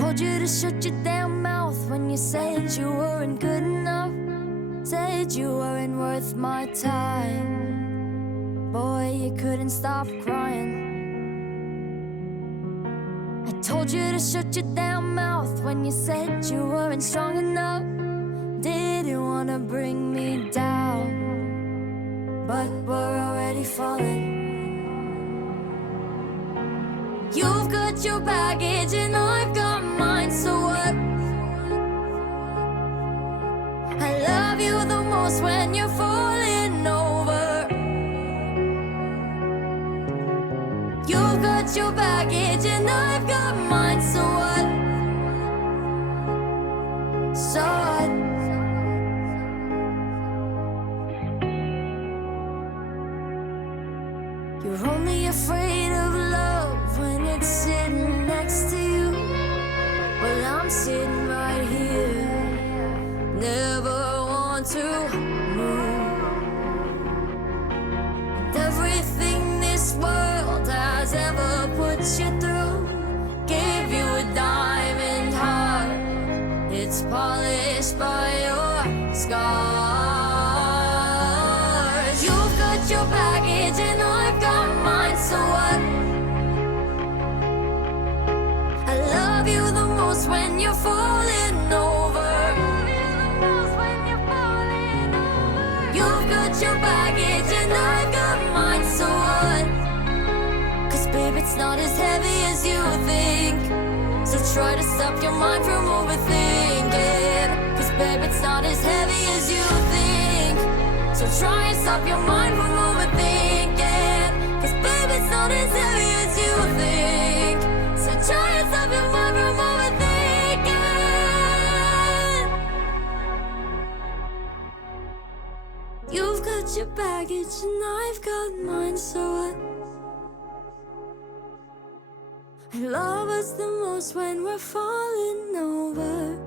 told you to shut your damn mouth when you said you weren't good enough. Said you weren't worth my time. Boy, you couldn't stop crying. I told you to shut your damn mouth when you said you weren't strong enough. Didn't wanna bring me down, but we're already falling. You've got your baggage and I've got mine, so what? I love you the most when you're falling over. You've got your baggage and I've got mine, so what? So what? You're only afraid of love when it's sitting next to you. Well, I'm sitting right here, never want to move. And everything this world has ever put you through gave you a diamond heart. It's polished by your scars. You've got your baggage and I've got mine, so what? I love you the most when you're falling over. You've got your baggage and I've got mine, so what? Cause babe, it's not as heavy as you think. So try to stop your mind from overthinking. Cause babe, it's not as heavy as you think. So try and stop your mind from overthinking. Cause babe, it's not as heavy as you think. So try and stop your mind from overthinking. You've got your baggage and I've got mine, so what? I love us the most when we're falling over.